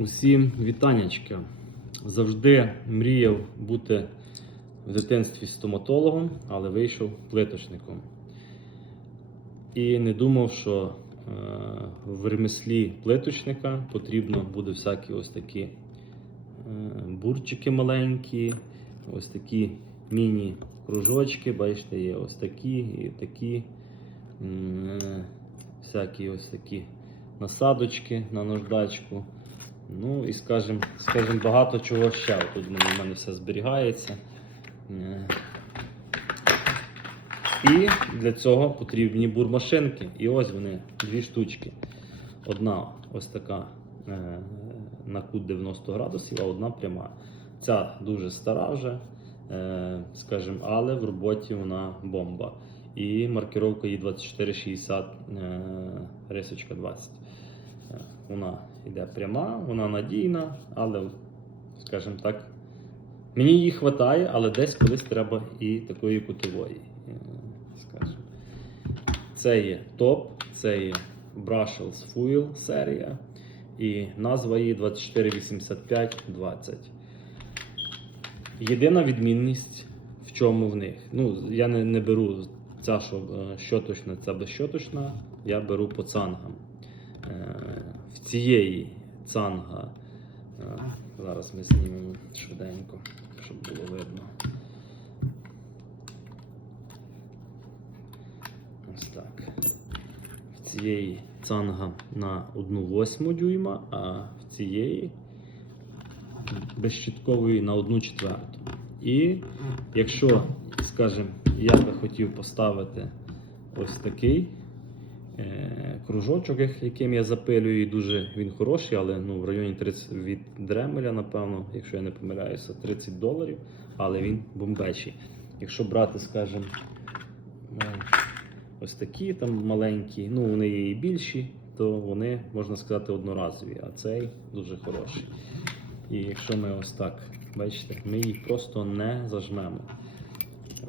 Усім вітаннячка. Завжди мріяв бути в дитинстві стоматологом, але вийшов плиточником. І не думав, що е, в ремеслі плиточника потрібно буде всякі ось такі е, бурчики маленькі, ось такі міні-кружочки. Бачите, є ось такі і такі. Е, Всякі ось такі насадочки на наждачку. Ну і скажімо, скажімо, багато чого ще. Тут в мене, все зберігається. Е. І для цього потрібні бурмашинки. І ось вони, дві штучки. Одна ось така е, на кут 90 градусів, а одна пряма. Ця дуже стара вже, е, скажімо, але в роботі вона бомба. І маркировка її 2460 е, рисочка 20. Е, Вона йде пряма, вона надійна, але, скажімо так, мені її вистачає, але десь колись треба і такої кутової. е. Це є топ, це є Brussels Fuel серія. І назва її 248520. Єдина відмінність в чому в них. Ну, я не, не беру ця, що е, щоточна, ця безщоточна, я беру по цангам. Е, В цієї цанга. е, Зараз ми знімемо швиденько, щоб було видно. Ось так. В цієї цанга на 1,8 дюйма, а в цієї безщіткової на 1 четверту. І якщо, скажімо, я би хотів поставити ось такий кружочок, яким я запилюю, і дуже він хороший, але ну, в районі 30 від Дремеля, напевно, якщо я не помиляюся, 30 доларів, але він бомбечий. Якщо брати, скажімо, е, ось такі там маленькі, ну вони є і більші, то вони, можна сказати, одноразові, а цей дуже хороший. І якщо ми ось так, бачите, ми її просто не зажмемо.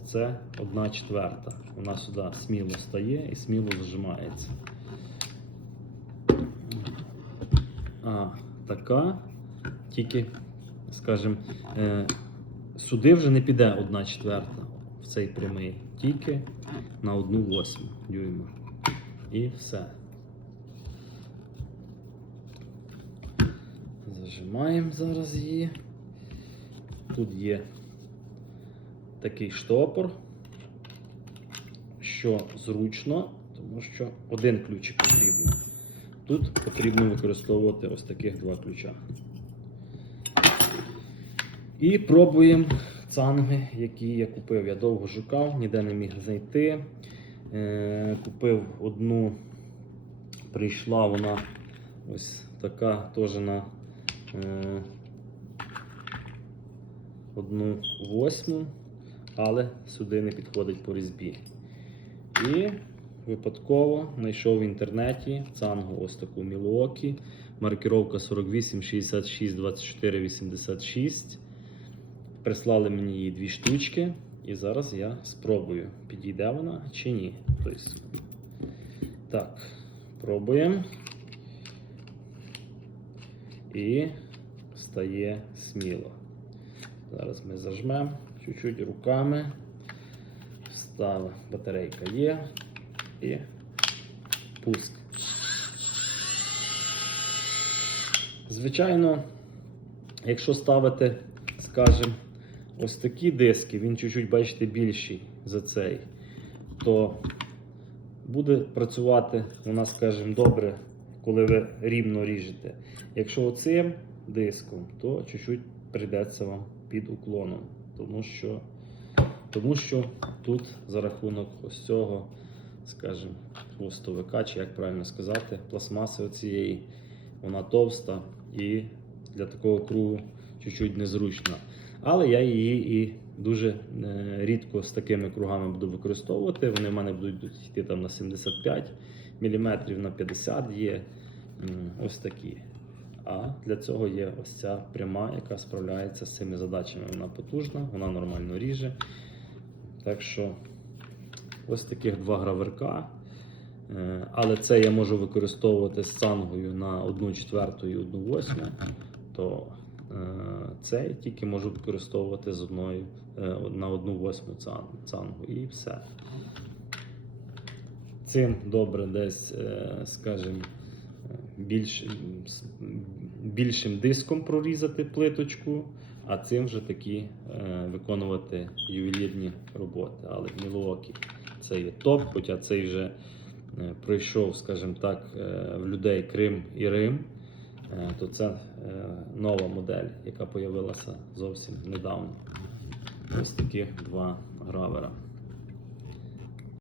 Оце одна четверта. Вона сюди сміло стає і сміло зажимається. А така, тільки, скажімо, е, сюди вже не піде одна четверта в цей прямий, тільки на одну восьму дюйма. І все. Зажимаємо зараз її. Тут є такий штопор, що зручно, тому що один ключик потрібен. Тут потрібно використовувати ось таких два ключа. І пробуємо цанги, які я купив. Я довго шукав, ніде не міг знайти. Е, Купив одну, прийшла вона ось така теж на е, одну восьму, але сюди не підходить по різьбі. І випадково знайшов в інтернеті цангу ось таку Milwaukee, маркировка 48 66 24 86. Прислали мені її дві штучки, і зараз я спробую, підійде вона чи ні. Тобто, так, пробуємо. І стає сміло. Зараз ми зажмемо чуть-чуть руками. Вставимо, батарейка є. І пуск. Звичайно, якщо ставити, скажімо, ось такі диски, він чуть-чуть, бачите, більший за цей, то буде працювати у нас, скажімо, добре, коли ви рівно ріжете. Якщо оцим диском, то чуть-чуть прийдеться вам під уклоном, тому що, тому що тут за рахунок ось цього, скажімо, хвостовика, чи як правильно сказати, пластмаси оцієї, вона товста і для такого кругу чуть-чуть незручна. Але я її і дуже е, рідко з такими кругами буду використовувати. Вони в мене будуть йти там на 75 мм, на 50 є ось такі. А для цього є ось ця пряма, яка справляється з цими задачами. Вона потужна, вона нормально ріже. Так що ось таких два граверка. Е, Але це я можу використовувати з цангою на 1 четверту і 1 восьму, то е, я тільки можу використовувати з одною е, на 1 восьму цангу і все. Цим добре десь, е, скажімо, е, більш, більшим диском прорізати плиточку, а цим вже такі е, виконувати ювелірні роботи. Але Мілуокі це є топ, хоча цей вже е, пройшов, скажімо так, е, в людей Крим і Рим. Е, То це нова модель, яка з'явилася зовсім недавно. Ось такі два гравера.